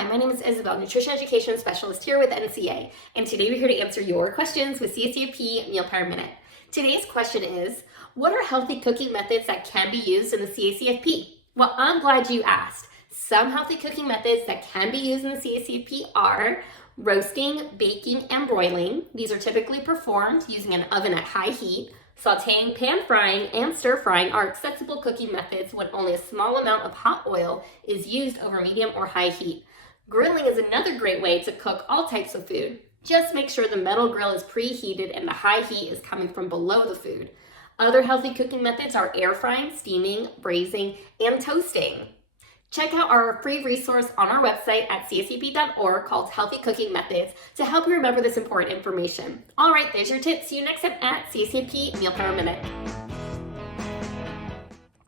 Hi, my name is Isabel, Nutrition Education Specialist here with NCA, and today we're here to answer your questions with CACFP Meal Prep Minute. Today's question is, what are healthy cooking methods that can be used in the CACFP? Well, I'm glad you asked. Some healthy cooking methods that can be used in the CACFP are roasting, baking, and broiling. These are typically performed using an oven at high heat. Sauteing, pan frying, and stir frying are accessible cooking methods when only a small amount of hot oil is used over medium or high heat. Grilling is another great way to cook all types of food. Just make sure the metal grill is preheated and the high heat is coming from below the food. Other healthy cooking methods are air frying, steaming, braising, and toasting. Check out our free resource on our website at cacfp.org called Healthy Cooking Methods to help you remember this important information. All right, there's your tips. See you next time at CACFP Meal Prep Minute.